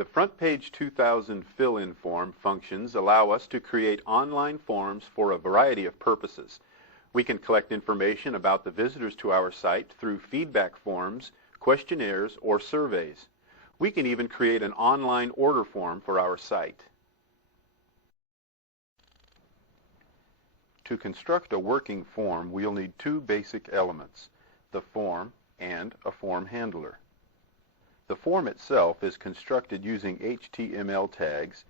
The FrontPage 2000 fill-in form functions allow us to create online forms for a variety of purposes. We can collect information about the visitors to our site through feedback forms, questionnaires, or surveys. We can even create an online order form for our site. To construct a working form, we'll need two basic elements, the form and a form handler. The form itself is constructed using HTML tags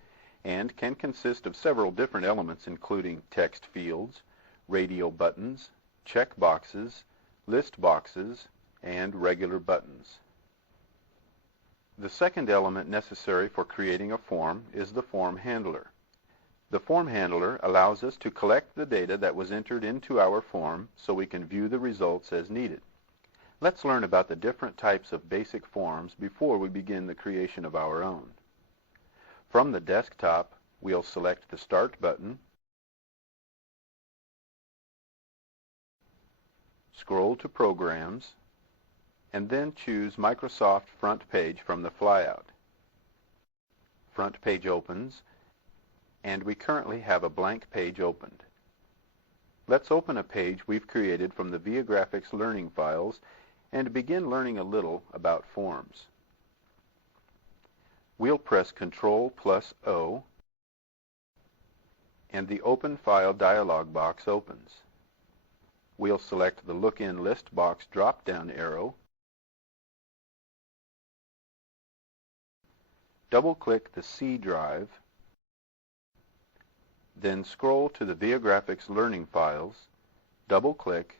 and can consist of several different elements including text fields, radio buttons, check boxes, list boxes, and regular buttons. The second element necessary for creating a form is the form handler. The form handler allows us to collect the data that was entered into our form so we can view the results as needed. Let's learn about the different types of basic forms before we begin the creation of our own. From the desktop, we'll select the Start button, scroll to Programs, and then choose Microsoft FrontPage from the flyout. FrontPage opens, and we currently have a blank page opened. Let's open a page we've created from the Viagrafix learning files and begin learning a little about forms. We'll press Ctrl+O, and the Open File dialog box opens. We'll select the Look in List box drop-down arrow, double-click the C drive, then scroll to the Viagrafix learning files, double-click,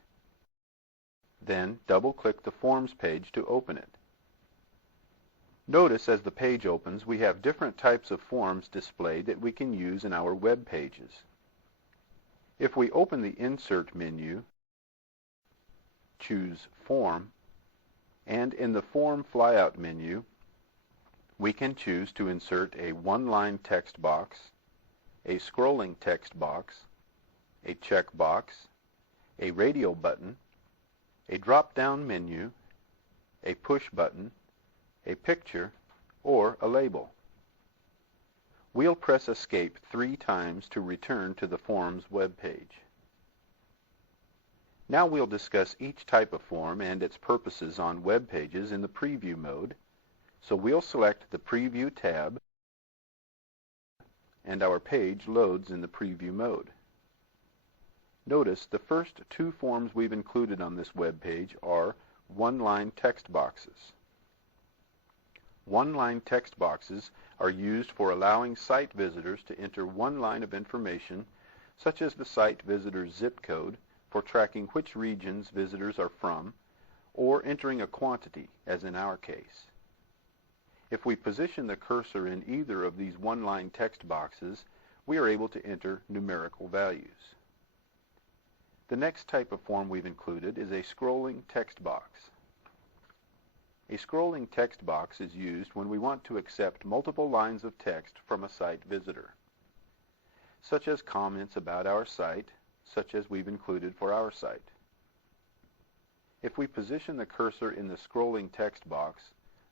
then double-click the Forms page to open it. Notice as the page opens, we have different types of forms displayed that we can use in our web pages. If we open the Insert menu, choose Form, and in the Form flyout menu, we can choose to insert a one-line text box, a scrolling text box, a check box, a radio button, a drop-down menu, a push button, a picture, or a label. We'll press Escape 3 times to return to the Forms web page. Now we'll discuss each type of form and its purposes on web pages in the Preview mode, so we'll select the Preview tab, and our page loads in the Preview mode. Notice the first two forms we've included on this web page are one-line text boxes. One-line text boxes are used for allowing site visitors to enter one line of information, such as the site visitor's zip code, for tracking which regions visitors are from, or entering a quantity, as in our case. If we position the cursor in either of these one-line text boxes, we are able to enter numerical values. The next type of form we've included is a scrolling text box. A scrolling text box is used when we want to accept multiple lines of text from a site visitor, such as comments about our site, such as we've included for our site. If we position the cursor in the scrolling text box,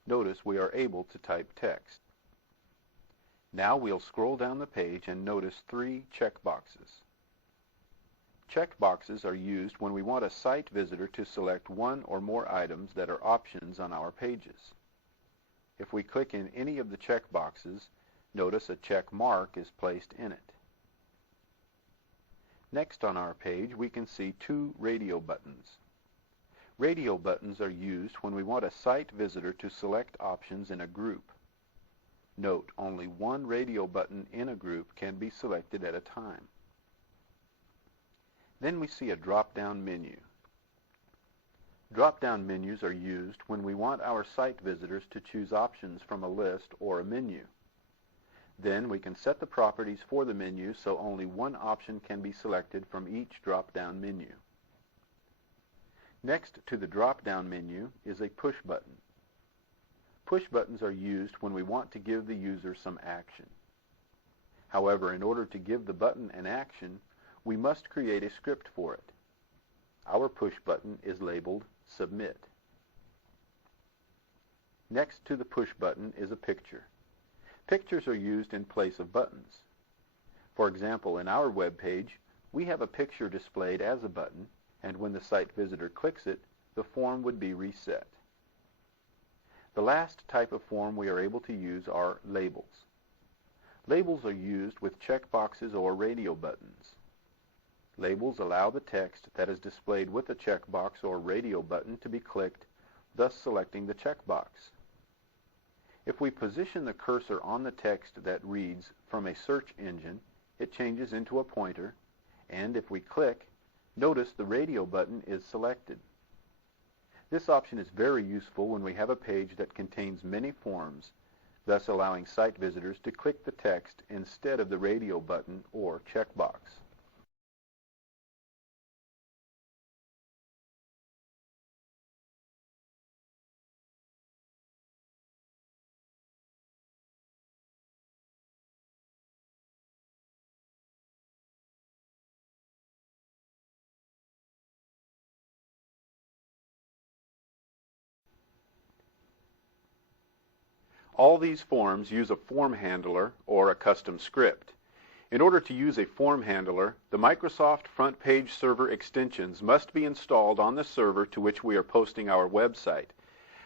notice we are able to type text. Now we'll scroll down the page and notice 3 check boxes. Check boxes are used when we want a site visitor to select one or more items that are options on our pages. If we click in any of the check boxes, notice a check mark is placed in it. Next on our page, we can see 2 radio buttons. Radio buttons are used when we want a site visitor to select options in a group. Note, only one radio button in a group can be selected at a time. Then we see a drop-down menu. Drop-down menus are used when we want our site visitors to choose options from a list or a menu. Then we can set the properties for the menu so only one option can be selected from each drop-down menu. Next to the drop-down menu is a push button. Push buttons are used when we want to give the user some action. However, in order to give the button an action, we must create a script for it. Our push button is labeled Submit. Next to the push button is a picture. Pictures are used in place of buttons. For example, in our web page, we have a picture displayed as a button, and when the site visitor clicks it, the form would be reset. The last type of form we are able to use are labels. Labels are used with checkboxes or radio buttons. Labels allow the text that is displayed with a checkbox or radio button to be clicked, thus selecting the checkbox. If we position the cursor on the text that reads from a search engine, it changes into a pointer, and if we click, notice the radio button is selected. This option is very useful when we have a page that contains many forms, thus allowing site visitors to click the text instead of the radio button or checkbox. All these forms use a form handler or a custom script. In order to use a form handler, the Microsoft FrontPage server extensions must be installed on the server to which we are posting our website.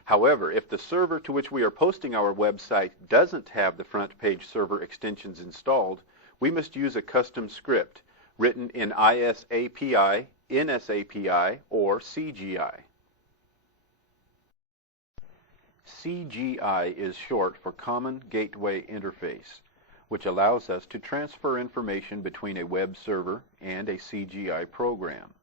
However, if the server to which we are posting our website doesn't have the FrontPage server extensions installed, we must use a custom script written in ISAPI, NSAPI, or CGI. CGI is short for Common Gateway Interface, which allows us to transfer information between a web server and a CGI program.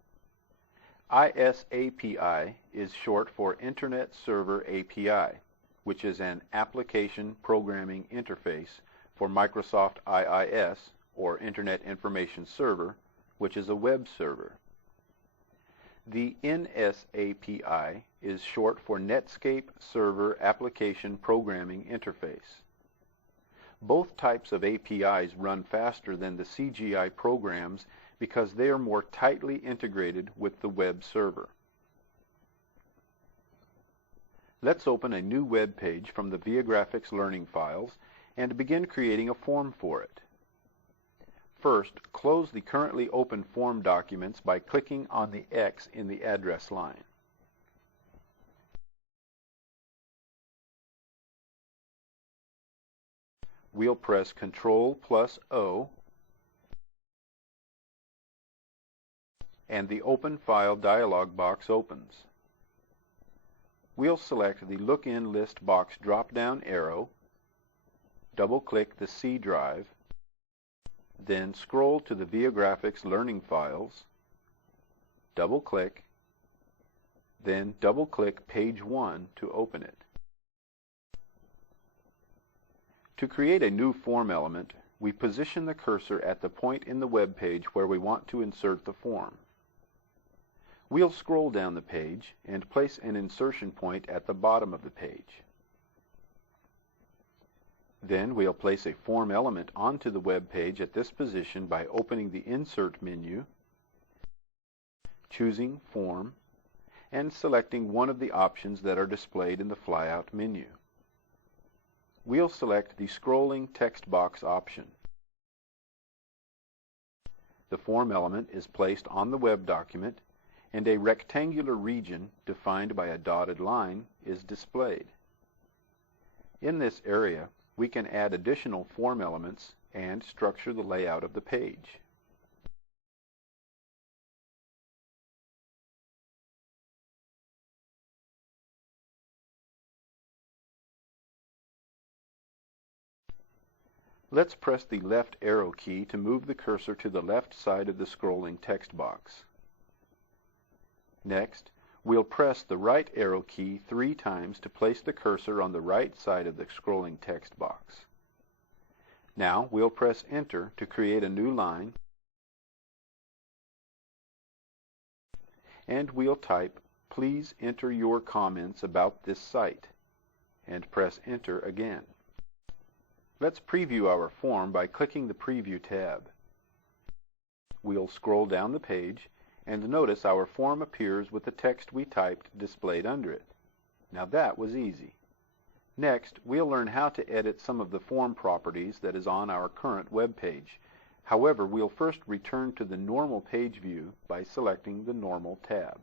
ISAPI is short for Internet Server API, which is an Application Programming Interface for Microsoft IIS, or Internet Information Server, which is a web server. The NSAPI is short for Netscape Server Application Programming Interface. Both types of APIs run faster than the CGI programs because they are more tightly integrated with the web server. Let's open a new web page from the Viagrafix learning files and begin creating a form for it. First, close the currently open form documents by clicking on the X in the address line. We'll press Ctrl+O, and the Open File dialog box opens. We'll select the Look in List box drop-down arrow, double-click the C drive, then scroll to the Viagrafix learning files, double-click, then double-click page 1 to open it. To create a new form element, we position the cursor at the point in the web page where we want to insert the form. We'll scroll down the page and place an insertion point at the bottom of the page. Then we'll place a form element onto the web page at this position by opening the Insert menu, choosing Form, and selecting one of the options that are displayed in the flyout menu. We'll select the scrolling text box option. The form element is placed on the web document, and a rectangular region defined by a dotted line is displayed. In this area, we can add additional form elements and structure the layout of the page. Let's press the left arrow key to move the cursor to the left side of the scrolling text box. Next, we'll press the right arrow key 3 times to place the cursor on the right side of the scrolling text box. Now we'll press Enter to create a new line, and we'll type, "Please enter your comments about this site," and press Enter again. Let's preview our form by clicking the Preview tab. We'll scroll down the page and notice our form appears with the text we typed displayed under it. Now that was easy. Next, we'll learn how to edit some of the form properties that is on our current web page. However, we'll first return to the normal page view by selecting the Normal tab.